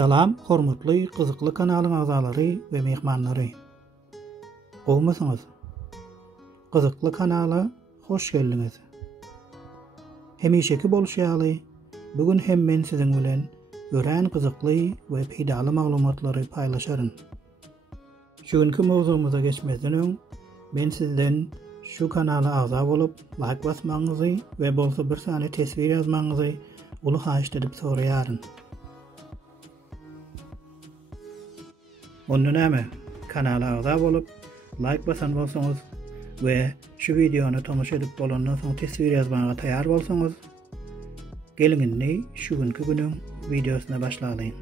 Salam, hormatly, gyzykly kanalyň agzalary we mehmanlary. Gowmasyňyz. Gyzykly kanala hoş geldiňiz. Hemişeki bolşýaly, bugün hem men siziň bilen görän gyzykly we peýdaly maglumatlary paýlaşaryn. Şuňky mowzumyza geçmezden öň men sizden şu kanala agza bolup like basmaňyzy we bolsa bir sany tesbir ýazmaňyzy uly haýyş edip soraýaryn. Ondan näme? Kanala agza bolup like basan bolsaňyz we şu videony tomaşa edip bolandan soň tesbir ýazmaňa taýýar bolsaňyz, geliňizdi şu günkü günüň videosyna başlaýyn.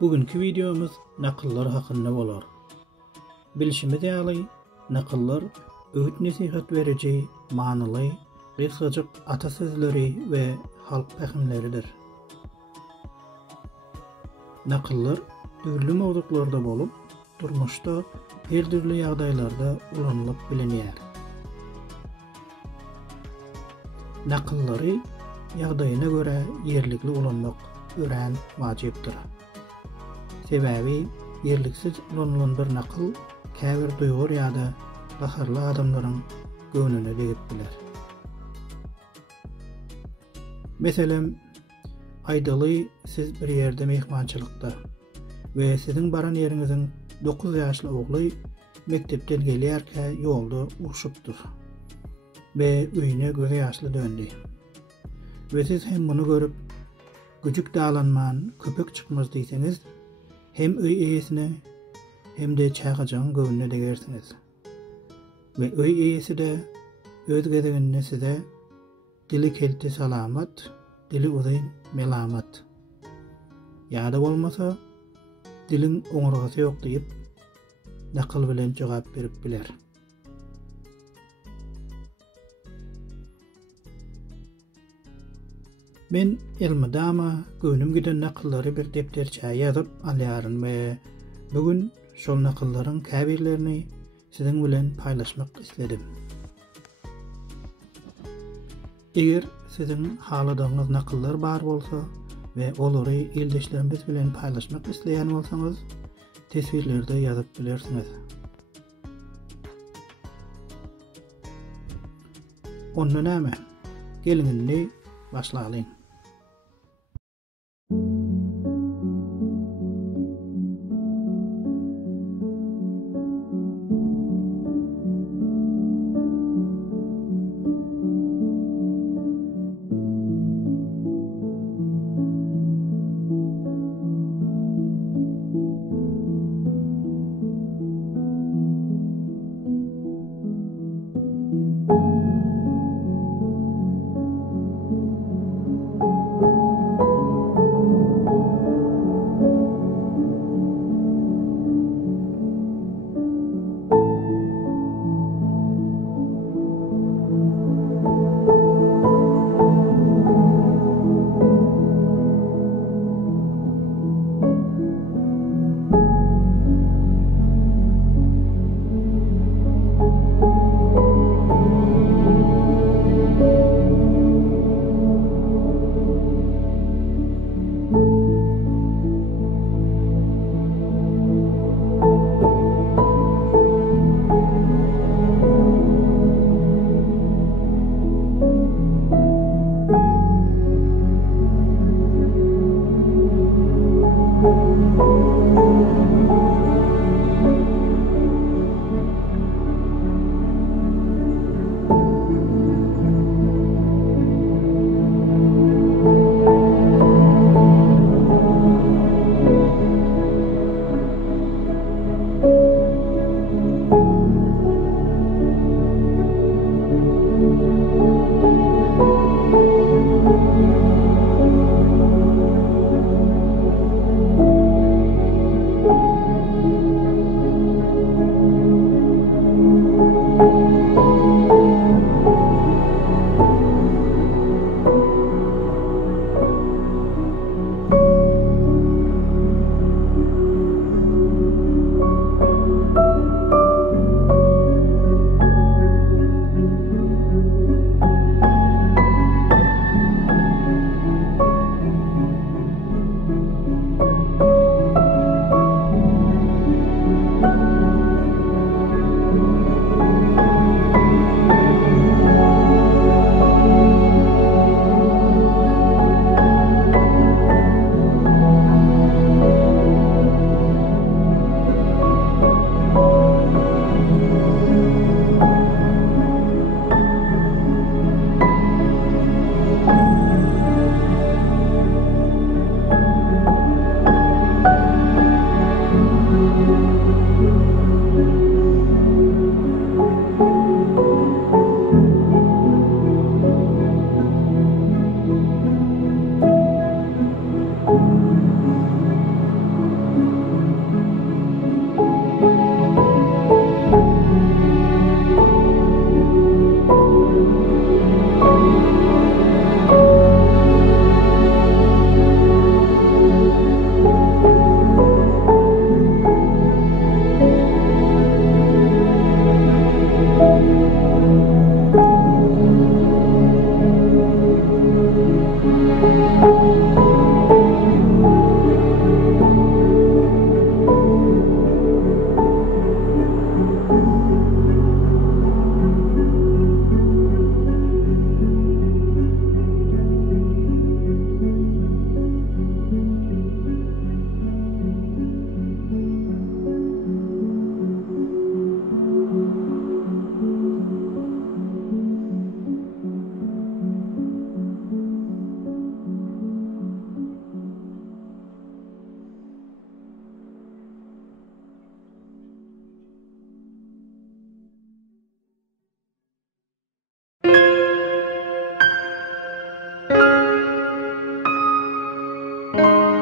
Bugünkü videomuz nakyllar hakynda bolar. Bilişimiz ýaly nakyllar öýt nesihat beriji, manyly, gysgaçyk ata sözleri we halk pähimleridir. Nakyllar türlü mowzularda bolup, durmuşda her türlü ýagdaýlarda ulanylyp bilinýär. Nakyllary ýagdaýyna göre ýerlikli ulanmak ören wajypdyr. Sebäbi ýerliksiz ulanylan bir nakyl käbir duýgur ýa-da baharly adamlaryň göwnüne degip biler. Meselem, aýdaly siz bir ýerde mehmançylykda we siziň baran ýeriňiziň 9 ýaşly ogly mektepden gelýärkä ýolda urşupdyr we öýüne göze ýaşly döndü. We siz hem muny görüp güjük dağlanman, köpek çykmaz diýseniz, hem öý eýesine hem de çağajaň göwnüne degersiňiz. We öý eýesi de öz gezeginde size dili kelti salamat, dili uzyn melamat. Ýa-da bolmasa dilin oňurgasy ýok diýip nakyl bilen jogap berip biler. Men elmydama göwnüm giden nakyllary bir depterçe ýazyp alýaryn we bugün şol nakyllaryň käbirlerini siziň bilen paýlaşmak isledim. Eger siziň haladyňyz nakyllar bar bolsa we olary eldeşlerimiz bilen paýlaşmak isleýän bolsaňyz, tesbirlerde ýazyp bilersiňiz. Onda näme? Geliňizdi başlaýyn. Ha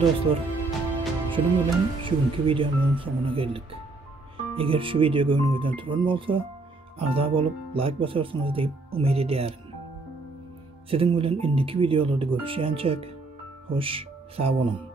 dostlar, şunun bilen şugünkü videomuzun sonuna geldik. Eger şu video gönlünüzden turan bolsa, azap olup like basarsınız deyip umid ediyorum. Sizin bilen indiki videolarda görüşýänçek, hoş, sağ olun.